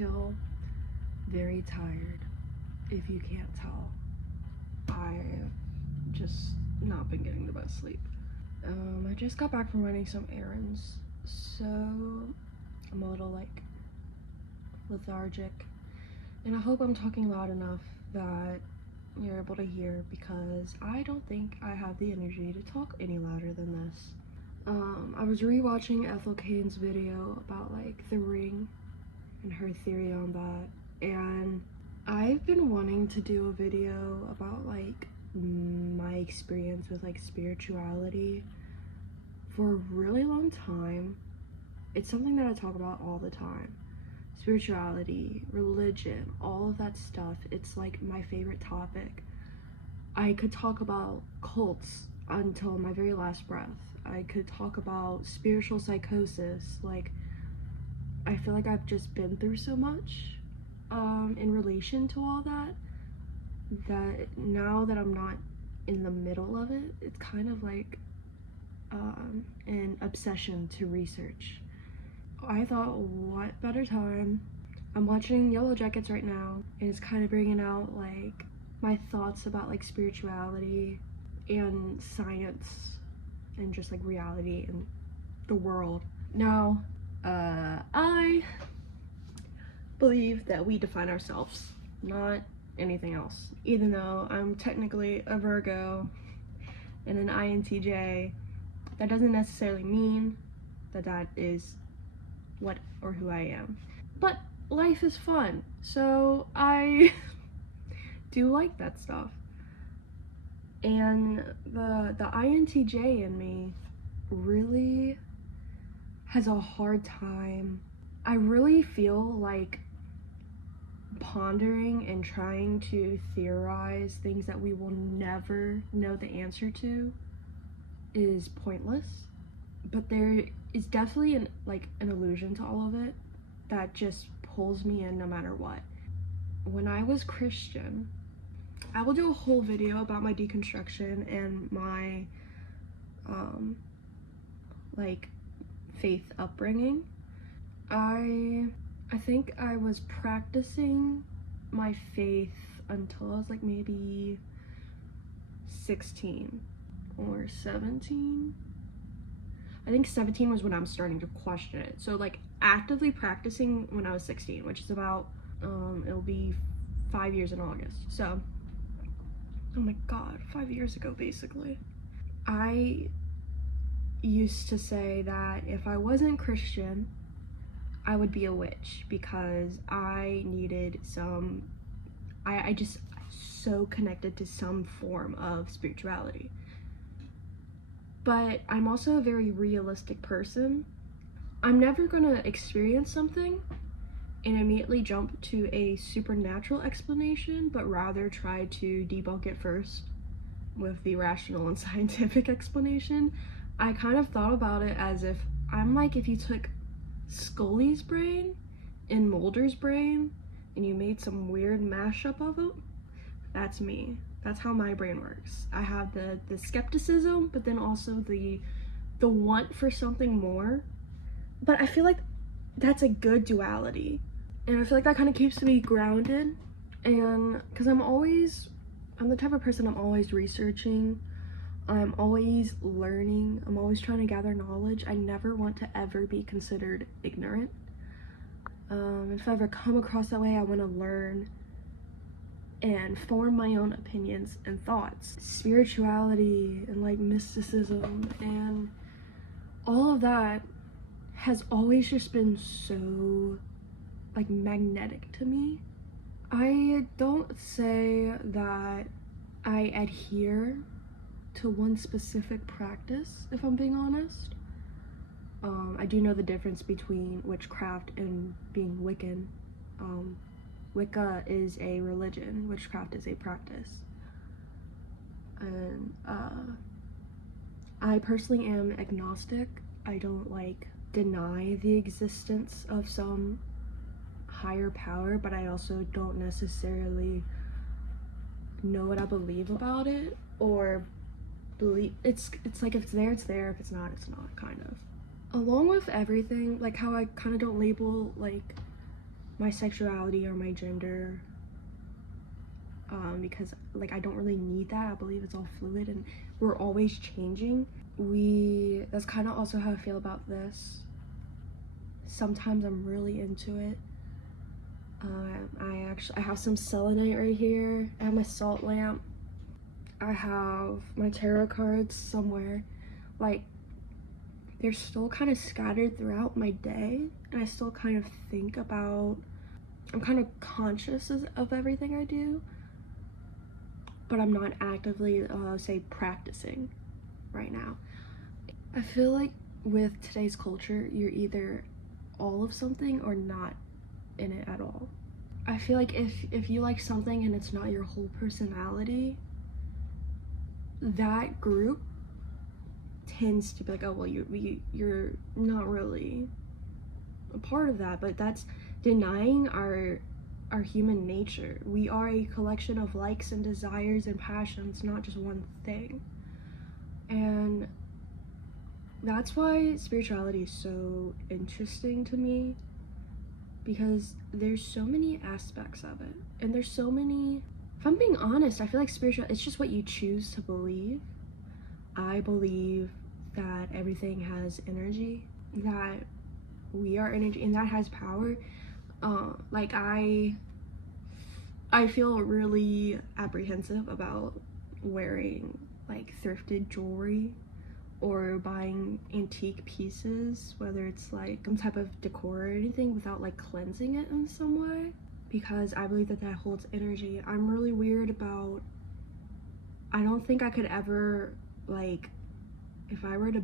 feel very tired, if you can't tell. I've just not been getting the best sleep. I just got back from running some errands, so I'm a little like lethargic, and I hope I'm talking loud enough that you're able to hear, because I don't think I have the energy to talk any louder than this. I was rewatching Ethel Kane's video about like The Ring and her theory on that, and I've been wanting to do a video about like my experience with like spirituality for a really long time. It's something that I talk about all the time. Spirituality, religion, all of that stuff, it's like my favorite topic. I could talk about cults until my very last breath. I could talk about spiritual psychosis. Like, I feel like I've just been through so much in relation to all that, that now that I'm not in the middle of it, it's kind of like an obsession to research. I thought, what better time? I'm watching Yellow Jackets right now, and it's kind of bringing out like my thoughts about like spirituality and science and just like reality and the world. Now, I believe that we define ourselves, not anything else. Even though I'm technically a Virgo and an INTJ, that doesn't necessarily mean that that is what or who I am. But life is fun, so I do like that stuff. And the INTJ in me really has a hard time. I really feel like pondering and trying to theorize things that we will never know the answer to is pointless. But there is definitely an illusion to all of it that just pulls me in no matter what. When I was Christian, I will do a whole video about my deconstruction and my faith upbringing. I think I was practicing my faith until I was like maybe 16 or 17. I think 17 was when I'm starting to question it. So like actively practicing when I was 16, which is about it'll be 5 years in August. So, oh my god, 5 years ago basically. I used to say that if I wasn't Christian, I would be a witch, because I needed I just so connected to some form of spirituality. But I'm also a very realistic person. I'm never gonna experience something and immediately jump to a supernatural explanation, but rather try to debunk it first with the rational and scientific explanation. I kind of thought about it as if I'm like if you took Scully's brain and Mulder's brain and you made some weird mashup of it. That's me. That's how my brain works. I have the skepticism, but then also the want for something more. But I feel like that's a good duality. And I feel like that kind of keeps me grounded. And because I'm the type of person, I'm always researching. I'm always learning. I'm always trying to gather knowledge. I never want to ever be considered ignorant. If I ever come across that way, I want to learn and form my own opinions and thoughts. Spirituality and like mysticism and all of that has always just been so like magnetic to me. I don't say that I adhere to one specific practice, if I'm being honest. I do know the difference between witchcraft and being Wiccan. Wicca is a religion, witchcraft is a practice. And I personally am agnostic. I don't like deny the existence of some higher power, but I also don't necessarily know what I believe about it, or believe it's like if it's there, it's there, if it's not, it's not, kind of. Along with everything, like how I kind of don't label like my sexuality or my gender, because like I don't really need that. I believe it's all fluid and we're always changing. That's kind of also how I feel about this. Sometimes I'm really into it. I have some selenite right here. I have my salt lamp. I have my tarot cards somewhere. Like, they're still kind of scattered throughout my day, and I still kind of think about, I'm kind of conscious of everything I do, but I'm not actively, say, practicing right now. I feel like with today's culture, you're either all of something or not in it at all. I feel like if you like something and it's not your whole personality, that group tends to be like, oh well, you're not really a part of that. But that's denying our human nature. We are a collection of likes and desires and passions, not just one thing. And that's why spirituality is so interesting to me, because there's so many aspects of it, and there's so many, if I'm being honest, I feel like spiritual, it's just what you choose to believe. I believe that everything has energy, that we are energy, and that has power. Like I feel really apprehensive about wearing like thrifted jewelry or buying antique pieces, whether it's like some type of decor or anything, without like cleansing it in some way, because I believe that holds energy. I'm really weird about, I don't think I could ever, like, if I were to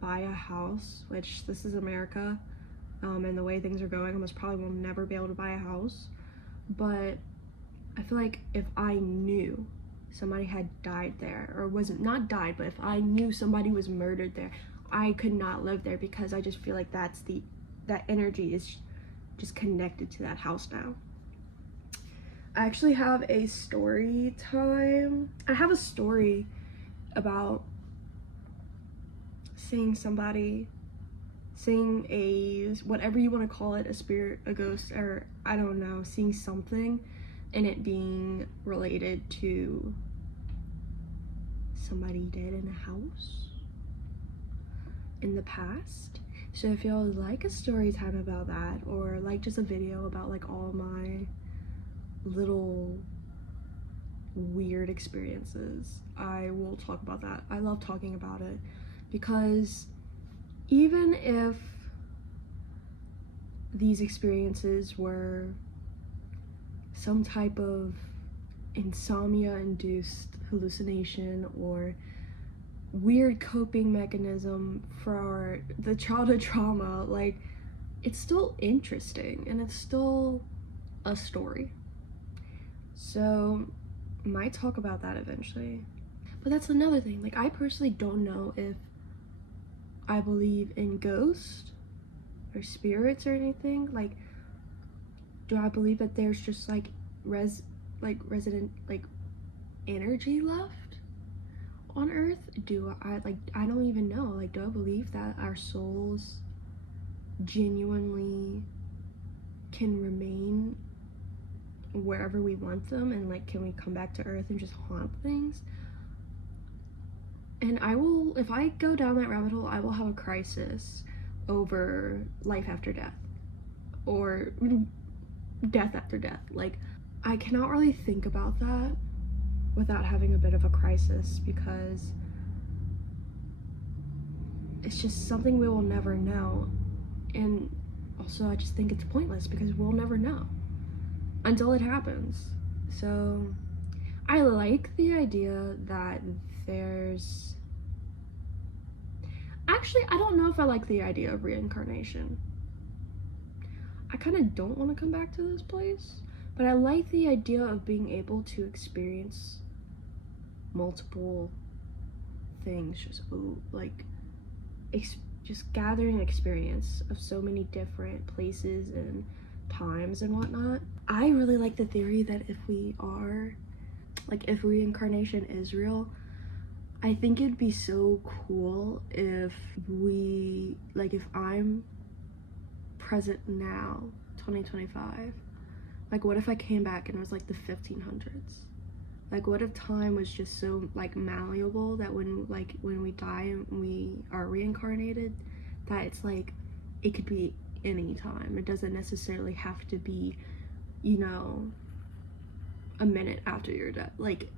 buy a house, which this is America, and the way things are going, I most probably will never be able to buy a house, but I feel like if I knew somebody had died there, or wasn't not died, but if I knew somebody was murdered there, I could not live there, because I just feel like that energy is just connected to that house now. I actually have a story time. I have a story about seeing somebody, seeing a, whatever you want to call it, a spirit, a ghost, or I don't know, seeing something and it being related to somebody dead in a house in the past. So if y'all would like a story time about that, or like just a video about like all my little weird experiences, I will talk about that. I love talking about it, because even if these experiences were some type of insomnia-induced hallucination or weird coping mechanism for the childhood trauma, like, it's still interesting and it's still a story. So I might talk about that eventually. But that's another thing, like, I personally don't know if I believe in ghosts or spirits or anything. Like, do I believe that there's just like resident like energy left on Earth? I don't even know. Like, do I believe that our souls genuinely can remain wherever we want them, and like, can we come back to Earth and just haunt things? And if I go down that rabbit hole, I will have a crisis over life after death, or death after death. Like, I cannot really think about that without having a bit of a crisis, because it's just something we will never know. And also, I just think it's pointless, because we'll never know until it happens. So I like the idea that actually, I don't know if I like the idea of reincarnation. I kind of don't want to come back to this place, but I like the idea of being able to experience multiple things, just gathering gathering experience of so many different places and times and whatnot. I really like the theory that if reincarnation is real, I think it'd be so cool if I'm present now 2025. Like, what if I came back and it was like the 1500s? Like, what if time was just so like malleable that when we die and we are reincarnated, that it's like it could be any time. It doesn't necessarily have to be, you know, a minute after you're dead. Like,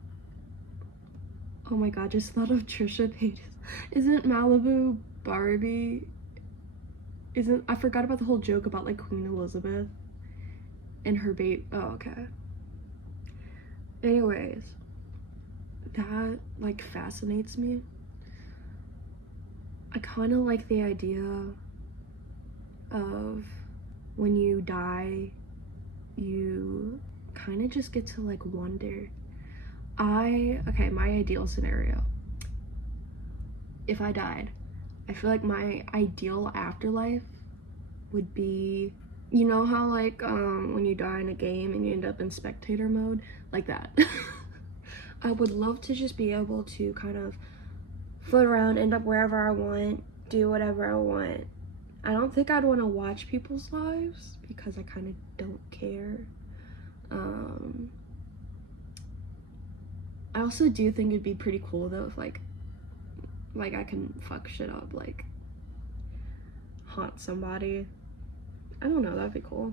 oh my god, just thought of Trisha Paytas. Isn't Malibu Barbie? I forgot about the whole joke about like Queen Elizabeth and her babe. Oh, okay. Anyways, that like fascinates me. I kind of like the idea of when you die, you kind of just get to like wonder. Okay, my ideal scenario. If I died, I feel like my ideal afterlife would be, you know how like when you die in a game and you end up in spectator mode, like that. I would love to just be able to kind of float around, end up wherever I want, do whatever I want. I don't think I'd want to watch people's lives because I kind of don't care. I also do think it'd be pretty cool though if like I can fuck shit up, like haunt somebody. I don't know, that'd be cool.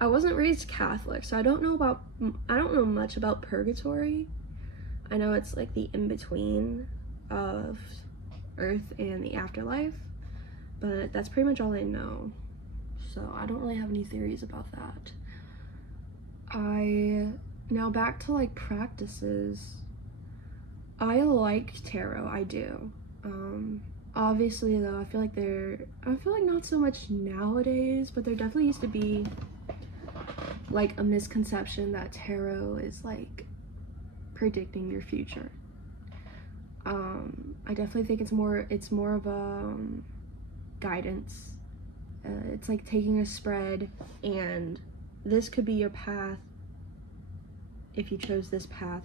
I wasn't raised Catholic, so I don't know much about purgatory. I know it's like the in-between of Earth and the afterlife, but that's pretty much all I know. So I don't really have any theories about that. Now back to like practices. I like tarot, I do. Obviously though, I feel like not so much nowadays, but there definitely used to be like a misconception that tarot is like predicting your future. I definitely think it's more of a guidance. It's like taking a spread and this could be your path if you chose this path,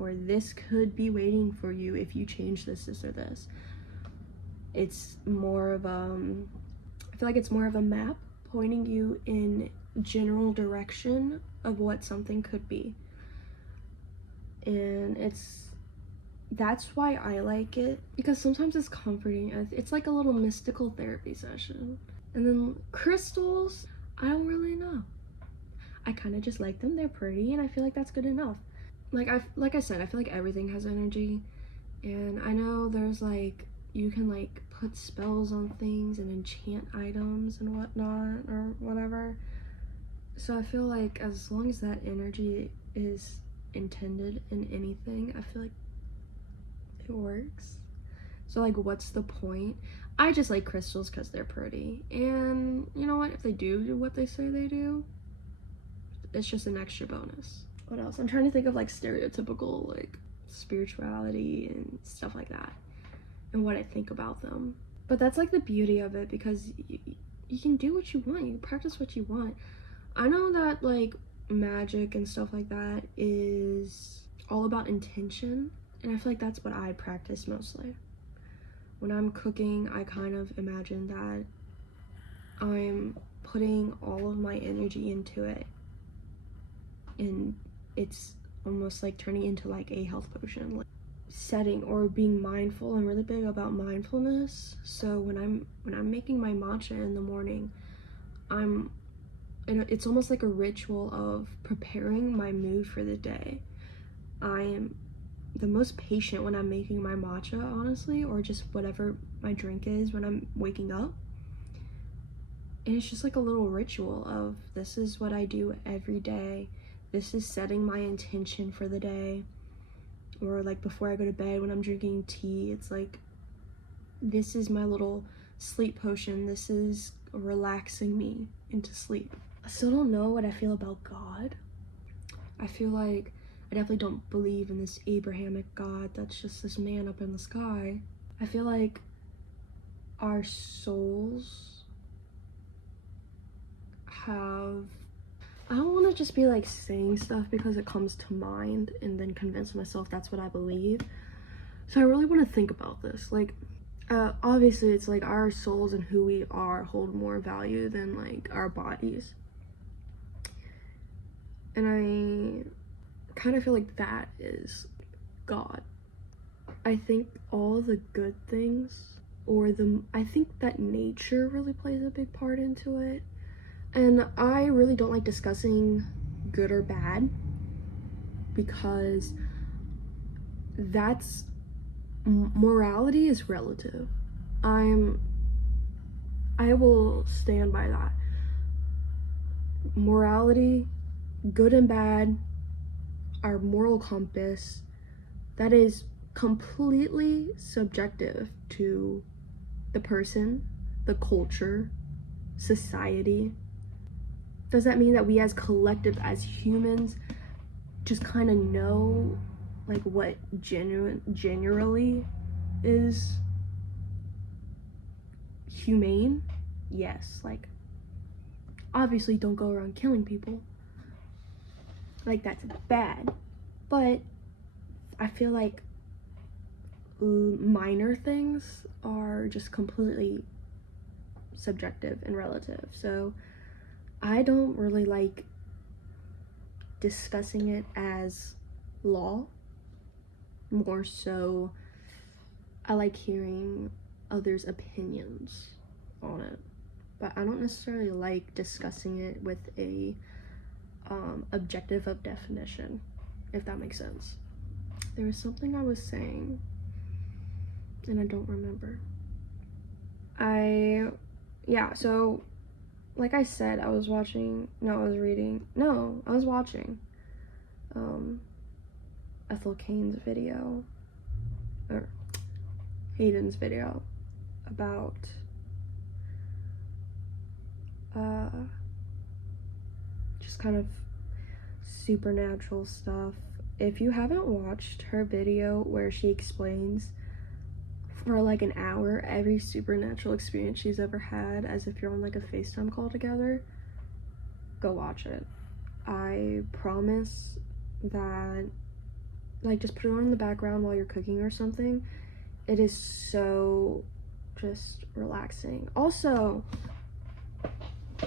or this could be waiting for you if you change this or this. It's more of I feel like it's more of a map pointing you in general direction of what something could be. And that's why I like it, because sometimes it's comforting. It's like a little mystical therapy session. And then crystals, I don't really know. I kind of just like them. They're pretty, and I feel like that's good enough. Like I said, I feel like everything has energy, and I know there's like you can like put spells on things and enchant items and whatnot or whatever. So I feel like as long as that energy is intended in anything, I feel like it works. So like, what's the point? I just like crystals because they're pretty, and you know what? If they do what they say they do, it's just an extra bonus. What else? I'm trying to think of like stereotypical like spirituality and stuff like that and what I think about them. But that's like the beauty of it, because you can do what you want, you can practice what you want. I know that like magic and stuff like that is all about intention, and I feel like that's what I practice mostly. When I'm cooking, I kind of imagine that I'm putting all of my energy into it, and it's almost like turning into like a health potion, like setting or being mindful. I'm really big about mindfulness. So when I'm making my matcha in the morning, it's almost like a ritual of preparing my mood for the day. I am the most patient when I'm making my matcha, honestly, or just whatever my drink is when I'm waking up. And it's just like a little ritual of, this is what I do every day. This is setting my intention for the day. Or like before I go to bed when I'm drinking tea, it's like, this is my little sleep potion. This is relaxing me into sleep. I still don't know what I feel about God. I feel like I definitely don't believe in this Abrahamic God that's just this man up in the sky. I feel like our souls have... I don't want to just be like saying stuff because it comes to mind and then convince myself that's what I believe. So I really want to think about this. Like, Obviously it's like our souls and who we are hold more value than like our bodies. And I kind of feel like that is God. I think all the good things, I think that nature really plays a big part into it. And I really don't like discussing good or bad because morality is relative. I will stand by that. Morality, good and bad, our moral compass, that is completely subjective to the person, the culture, society. Does that mean that we as collective, as humans, just kind of know like what generally is humane? Yes, like obviously don't go around killing people. Like that's bad. But I feel like minor things are just completely subjective and relative. So I don't really like discussing it as law. More so, I like hearing others' opinions on it. But I don't necessarily like discussing it with a objective of definition, if that makes sense. There was something I was saying, and I don't remember. So, like I said, I was watching Ethel Kane's video, or Hayden's video, about just kind of supernatural stuff. If you haven't watched her video where she explains for like an hour every supernatural experience she's ever had as if you're on like a FaceTime call together, go watch it. I promise that, like, just put it on in the background while you're cooking or something. It is so just relaxing. Also,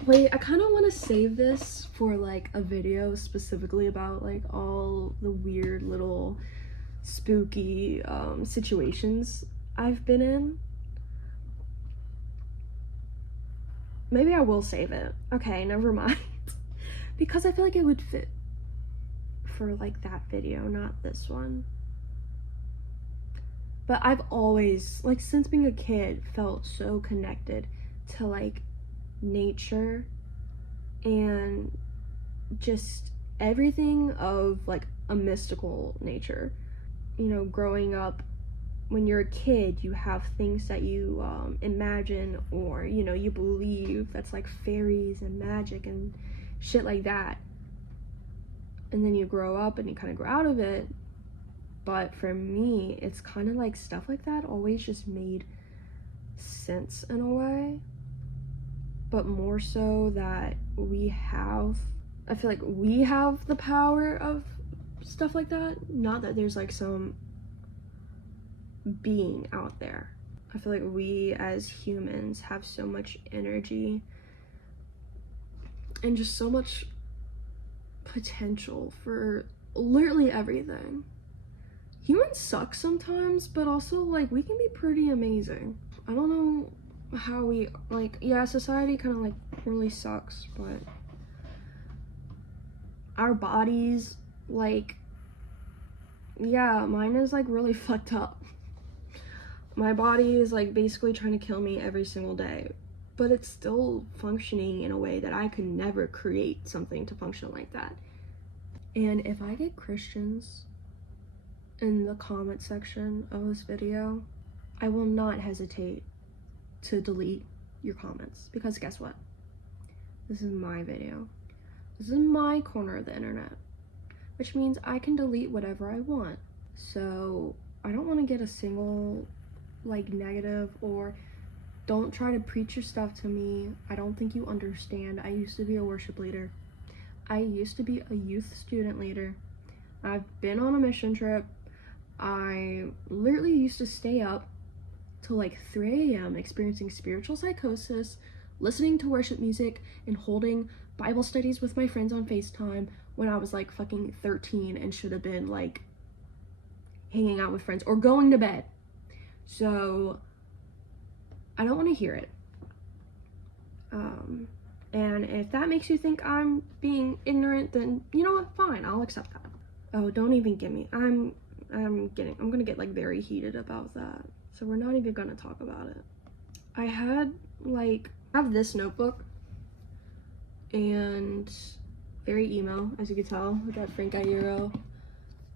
wait, I kind of want to save this for like a video specifically about like all the weird little spooky situations I've been in. Maybe I will save it. Okay, never mind. Because I feel like it would fit for like that video, not this one. But I've always, like, since being a kid, felt so connected to like nature and just everything of like a mystical nature. You know, growing up, when you're a kid, you have things that you imagine, or you know, you believe that's like fairies and magic and shit like that. And then you grow up and you kind of grow out of it. But for me, it's kind of like stuff like that always just made sense in a way. But more so that I feel like we have the power of stuff like that. Not that there's like some being out there. I feel like we as humans have so much energy and just so much potential for literally everything. Humans suck sometimes, but also like we can be pretty amazing. I don't know how we like, yeah, society kind of like really sucks, but our bodies, like, yeah, mine is like really fucked up. My body is like basically trying to kill me every single day, but it's still functioning in a way that I could never create something to function like that. And if I get Christians in the comment section of this video, I will not hesitate to delete your comments, because guess what? This is my video. This is my corner of the internet, which means I can delete whatever I want. So I don't want to get a single like negative, or don't try to preach your stuff to me. I don't think you understand. I used to be a worship leader. I used to be a youth student leader. I've been on a mission trip. I literally used to stay up till like 3 a.m. experiencing spiritual psychosis, listening to worship music, and holding Bible studies with my friends on FaceTime when I was like fucking 13 and should have been like hanging out with friends or going to bed. So I don't want to hear it. And if that makes you think I'm being ignorant, then you know what, fine, I'll accept that. Oh, don't even get me. I'm gonna get like very heated about that. So we're not even gonna talk about it. I have this notebook, and very emo, as you can tell. We got Frank Iero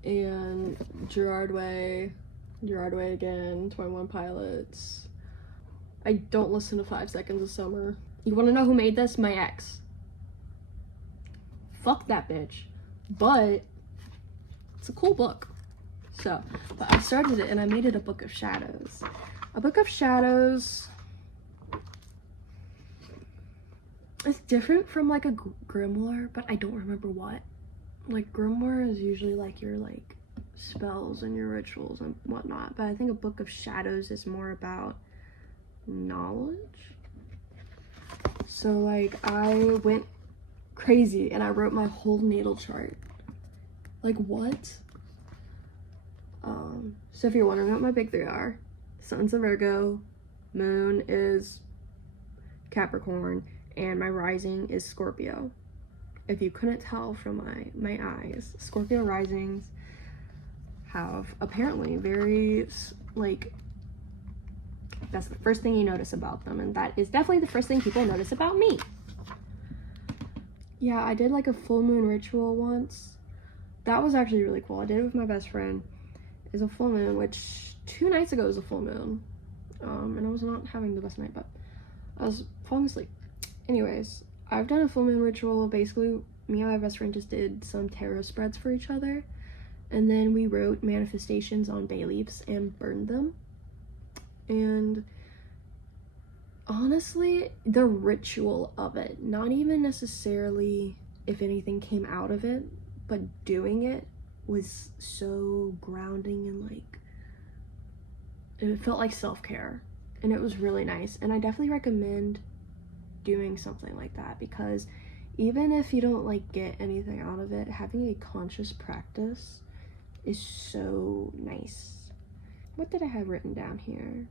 and Gerard Way again, 21 Pilots. I don't listen to 5 Seconds of Summer. You wanna know who made this? My ex. Fuck that bitch. But it's a cool book. So, but I started it and I made it a book of shadows. A book of shadows is different from like a grimoire, but I don't remember what. Like grimoire is usually like your like spells and your rituals and whatnot, but I think a book of shadows is more about knowledge. So like I went crazy and I wrote my whole natal chart. Like what? So if you're wondering what my big 3 are, Sun's a Virgo, Moon is Capricorn, and my rising is Scorpio. If you couldn't tell from my eyes, Scorpio risings have apparently very like, that's the first thing you notice about them, and that is definitely the first thing people notice about me. Yeah, I did like a full moon ritual once. That was actually really cool. I did it with my best friend. It's a full moon, which 2 nights ago was a full moon. And I was not having the best night, but I was falling asleep. Anyways, I've done a full moon ritual. Basically, me and my best friend just did some tarot spreads for each other. And then we wrote manifestations on bay leaves and burned them. And honestly, the ritual of it, not even necessarily if anything came out of it, but doing it was so grounding and like, it felt like self-care, and it was really nice. And I definitely recommend doing something like that, because even if you don't like get anything out of it, having a conscious practice is so nice. What did I have written down here?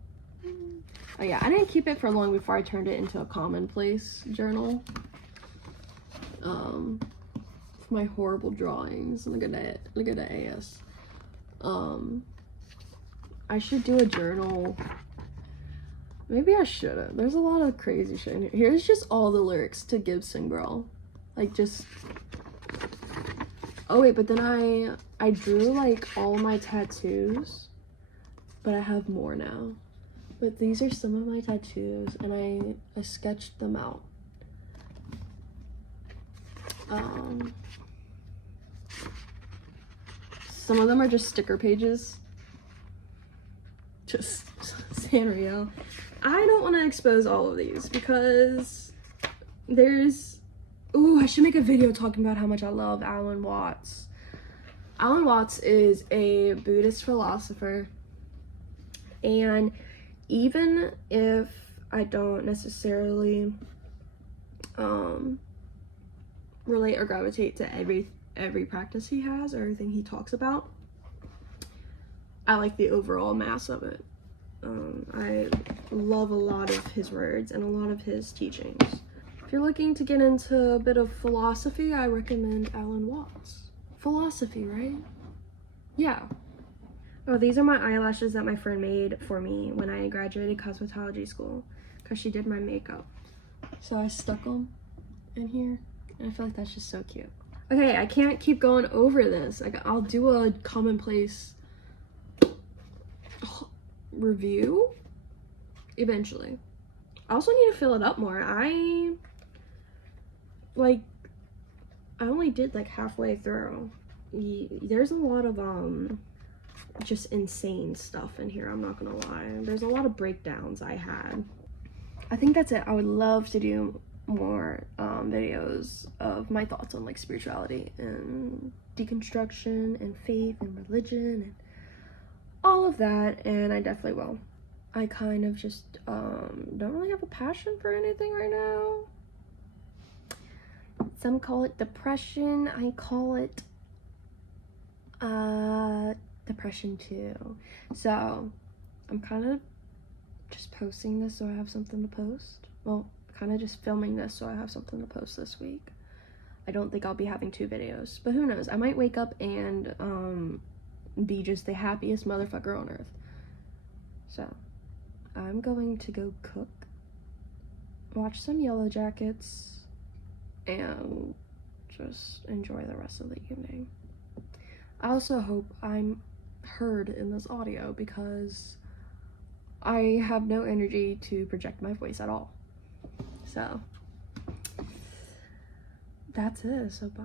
Oh yeah, I didn't keep it for long before I turned it into a commonplace journal. My horrible drawings. Look at that. Look at the ass. I should do a journal. Maybe I shouldn't. There's a lot of crazy shit in here. Here's just all the lyrics to Gibson Girl. Like just. Oh wait, but then I drew like all my tattoos, but I have more now. But these are some of my tattoos, and I sketched them out. Some of them are just sticker pages. Just Sanrio. I don't want to expose all of these because there's... Ooh, I should make a video talking about how much I love Alan Watts. Alan Watts is a Buddhist philosopher, and even if I don't necessarily relate or gravitate to every practice he has or everything he talks about, I like the overall mass of it. I love a lot of his words and a lot of his teachings. If you're looking to get into a bit of philosophy, I recommend Alan Watts. Philosophy, right? Yeah. Oh, these are my eyelashes that my friend made for me when I graduated cosmetology school, because she did my makeup. So I stuck them in here, and I feel like that's just so cute. Okay, I can't keep going over this. Like, I'll do a commonplace review eventually. I also need to fill it up more. I only did like halfway through. There's a lot of just insane stuff in here, I'm not gonna lie. There's a lot of breakdowns I had. I think that's it. I would love to do more videos of my thoughts on like spirituality and deconstruction and faith and religion and all of that, and I definitely will. I kind of just don't really have a passion for anything right now. Some call it depression. I call it depression too. So I'm kind of just posting this so I have something to post. Well, kind of just filming this so I have something to post this week. I don't think I'll be having 2 videos, but who knows? I might wake up and be just the happiest motherfucker on earth. So I'm going to go cook, watch some Yellow Jackets, and just enjoy the rest of the evening. I also hope I'm heard in this audio because I have no energy to project my voice at all. So that's it. So bye.